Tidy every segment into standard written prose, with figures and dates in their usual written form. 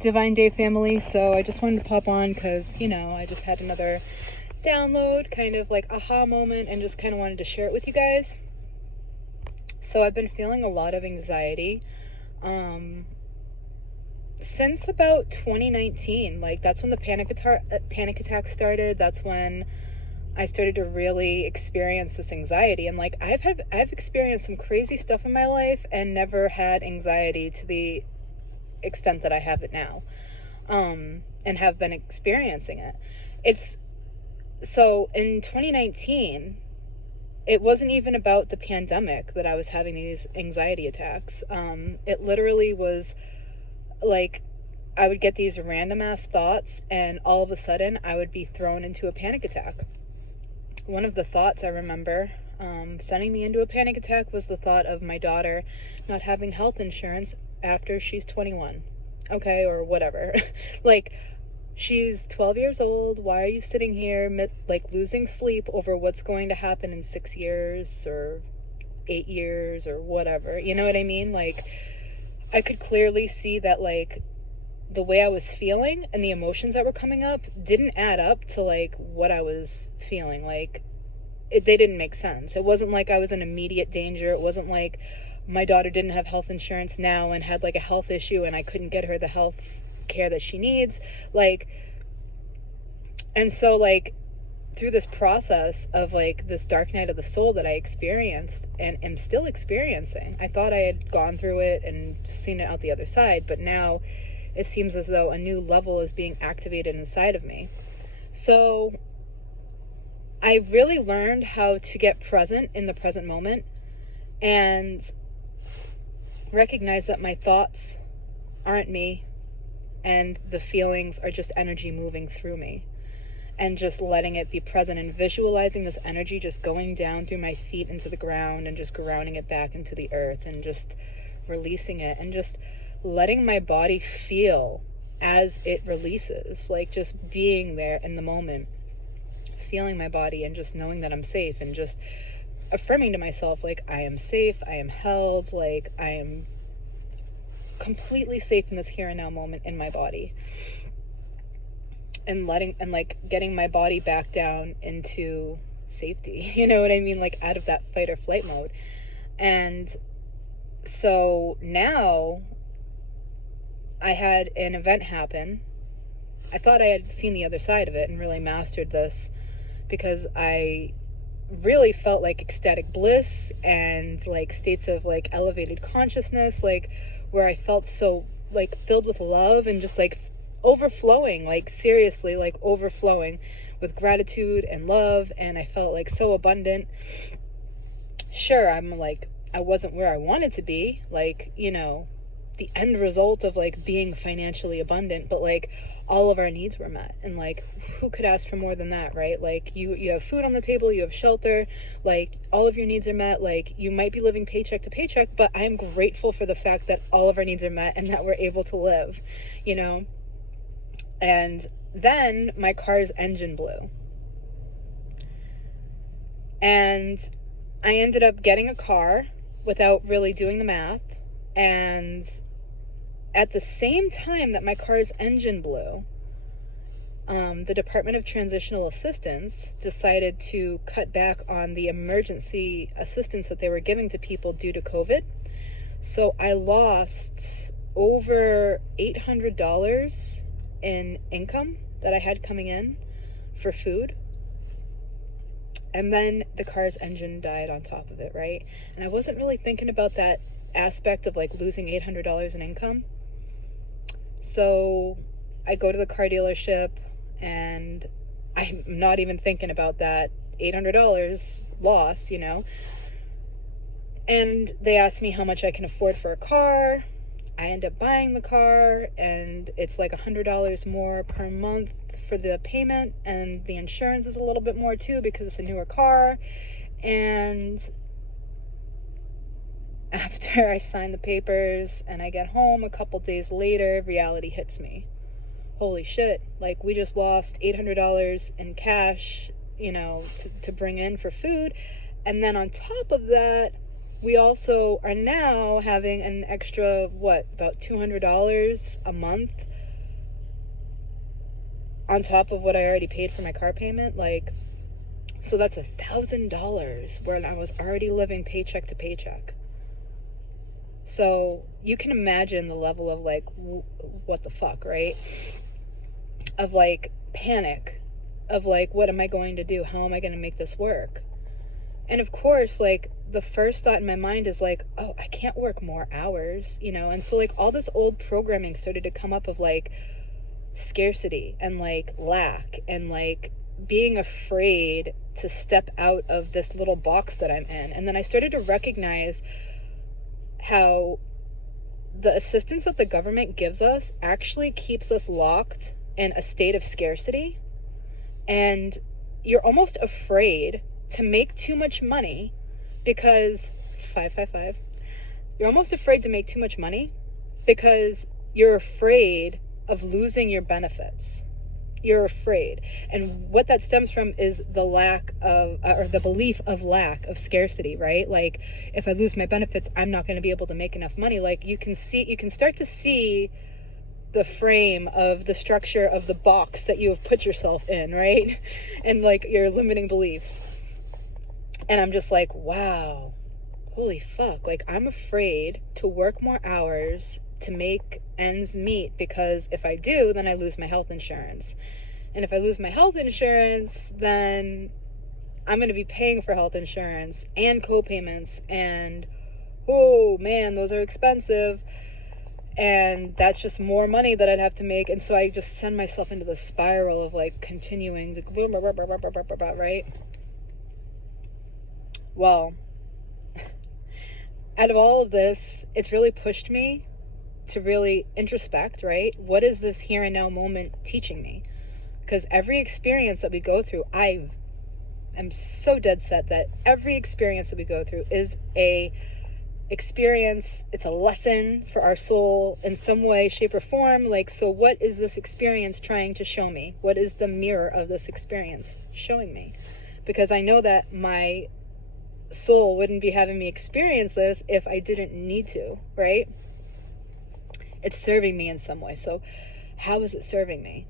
Divine Day family. So I just wanted to pop on because, I just had another download, kind of like aha moment, and just kind of wanted to share it with you guys. So I've been feeling a lot of anxiety since about 2019. Like, that's when the panic attack started. That's when I started to really experience this anxiety. And like, I've experienced some crazy stuff in my life and never had anxiety to the extent that I have it now, and have been experiencing it. It's so in 2019, it wasn't even about the pandemic that I was having these anxiety attacks. It literally was like, I would get these random ass thoughts, and all of a sudden I would be thrown into a panic attack. One of the thoughts I remember sending me into a panic attack was the thought of my daughter not having health insurance after she's 21. Okay, or whatever. Like, she's 12 years old. Why are you sitting here, like, losing sleep over what's going to happen in 6 years or 8 years or whatever? You know what I mean? Like, I could clearly see that, like, the way I was feeling and the emotions that were coming up didn't add up to, like, what I was feeling. Like, they didn't make sense. It wasn't like I was in immediate danger. It wasn't like my daughter didn't have health insurance now and had like a health issue and I couldn't get her the health care that she needs. Like, and so like, through this process of like this dark night of the soul that I experienced and am still experiencing, I thought I had gone through it and seen it out the other side, but now it seems as though a new level is being activated inside of me. So I really learned how to get present in the present moment and recognize that my thoughts aren't me and the feelings are just energy moving through me, and just letting it be present and visualizing this energy just going down through my feet into the ground and just grounding it back into the earth and just releasing it and just letting my body feel as it releases, like just being there in the moment, feeling my body and just knowing that I'm safe, and just affirming to myself, like, I am safe, I am held, like, I am completely safe in this here and now moment in my body, and like getting my body back down into safety, you know what I mean, like out of that fight or flight mode. And so now I had an event happen. I thought I had seen the other side of it and really mastered this, because I really felt like ecstatic bliss and like states of like elevated consciousness, like where I felt so like filled with love and just like overflowing, like seriously, like overflowing with gratitude and love. And I felt like so abundant. Sure, I'm like, I wasn't where I wanted to be, like, the end result of like being financially abundant, but like all of our needs were met, and like who could ask for more than that, right? Like you have food on the table, you have shelter, like all of your needs are met. Like, you might be living paycheck to paycheck, but I am grateful for the fact that all of our needs are met and that we're able to live, and then my car's engine blew, and I ended up getting a car without really doing the math. And at the same time that my car's engine blew, the Department of Transitional Assistance decided to cut back on the emergency assistance that they were giving to people due to COVID. So I lost over $800 in income that I had coming in for food. And then the car's engine died on top of it, right? And I wasn't really thinking about that aspect of like losing $800 in income. So I go to the car dealership and I'm not even thinking about that $800 loss, and they ask me how much I can afford for a car. I end up buying the car, and it's like $100 more per month for the payment, and the insurance is a little bit more too because it's a newer car. And after I sign the papers and I get home a couple days later, reality hits me. Holy shit, like, we just lost $800 in cash, to bring in for food. And then on top of that, we also are now having an extra, about $200 a month on top of what I already paid for my car payment. Like, so that's $1,000 when I was already living paycheck to paycheck. So you can imagine the level of like, what the fuck, right? Of like panic, of like, what am I going to do? How am I going to make this work? And of course, like, the first thought in my mind is like, oh, I can't work more hours, And so like all this old programming started to come up of like scarcity and like lack and like being afraid to step out of this little box that I'm in. And then I started to recognize how the assistance that the government gives us actually keeps us locked in a state of scarcity. And you're almost afraid to make too much money because 555, you're almost afraid to make too much money because you're afraid of losing your benefits. You're afraid. And what that stems from is the lack of, or the belief of lack of scarcity, right? Like, if I lose my benefits, I'm not going to be able to make enough money. Like, you can start to see the frame of the structure of the box that you have put yourself in, right? And like your limiting beliefs. And I'm just like, wow, holy fuck. Like, I'm afraid to work more hours to make ends meet, because if I do, then I lose my health insurance. And if I lose my health insurance, then I'm going to be paying for health insurance and co-payments. And, oh man, those are expensive. And that's just more money that I'd have to make. And so I just send myself into the spiral of like continuing to, right? Well, out of all of this, it's really pushed me to really introspect, right? What is this here and now moment teaching me? Because every experience that we go through, I am so dead set that every experience that we go through is a experience. It's a lesson for our soul in some way, shape, or form. Like, so what is this experience trying to show me? What is the mirror of this experience showing me? Because I know that my soul wouldn't be having me experience this if I didn't need to, right? It's serving me in some way. So how is it serving me?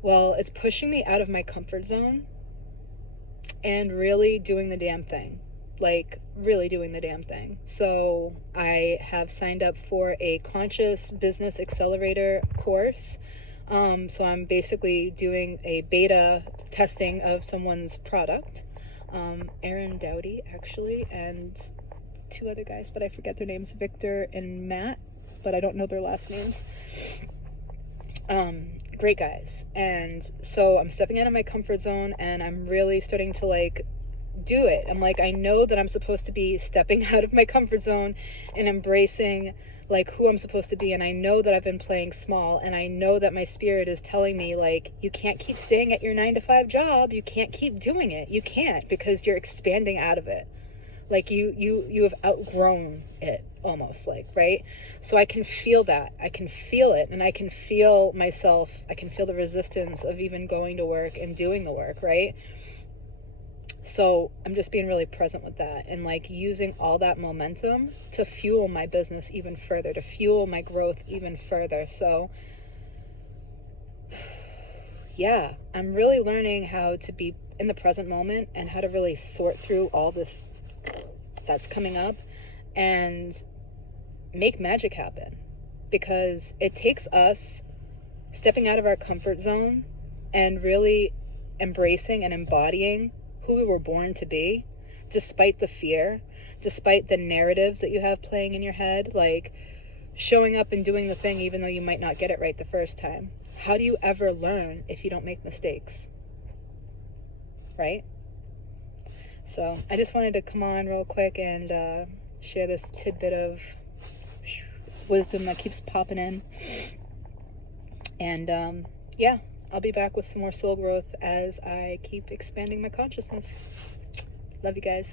Well, it's pushing me out of my comfort zone and really doing the damn thing. Like, really doing the damn thing. So I have signed up for a Conscious Business Accelerator course. So I'm basically doing a beta testing of someone's product. Aaron Dowdy, actually, and two other guys, but I forget their names, Victor and Matt, but I don't know their last names. Great guys. And so I'm stepping out of my comfort zone, and I'm really starting to like do it. I'm like, I know that I'm supposed to be stepping out of my comfort zone and embracing like who I'm supposed to be. And I know that I've been playing small, and I know that my spirit is telling me like, you can't keep staying at your 9-to-5 job. You can't keep doing it. You can't, because you're expanding out of it. Like you have outgrown it almost, like, right? So I can feel that. I can feel it, and I can feel myself. I can feel the resistance of even going to work and doing the work, right? So I'm just being really present with that, and like using all that momentum to fuel my business even further, to fuel my growth even further. So yeah, I'm really learning how to be in the present moment and how to really sort through all this that's coming up and make magic happen, because it takes us stepping out of our comfort zone and really embracing and embodying who we were born to be, despite the fear, despite the narratives that you have playing in your head, like showing up and doing the thing even though you might not get it right the first time. How do you ever learn if you don't make mistakes? Right? So I just wanted to come on real quick and share this tidbit of wisdom that keeps popping in. And yeah, I'll be back with some more soul growth as I keep expanding my consciousness. Love you guys.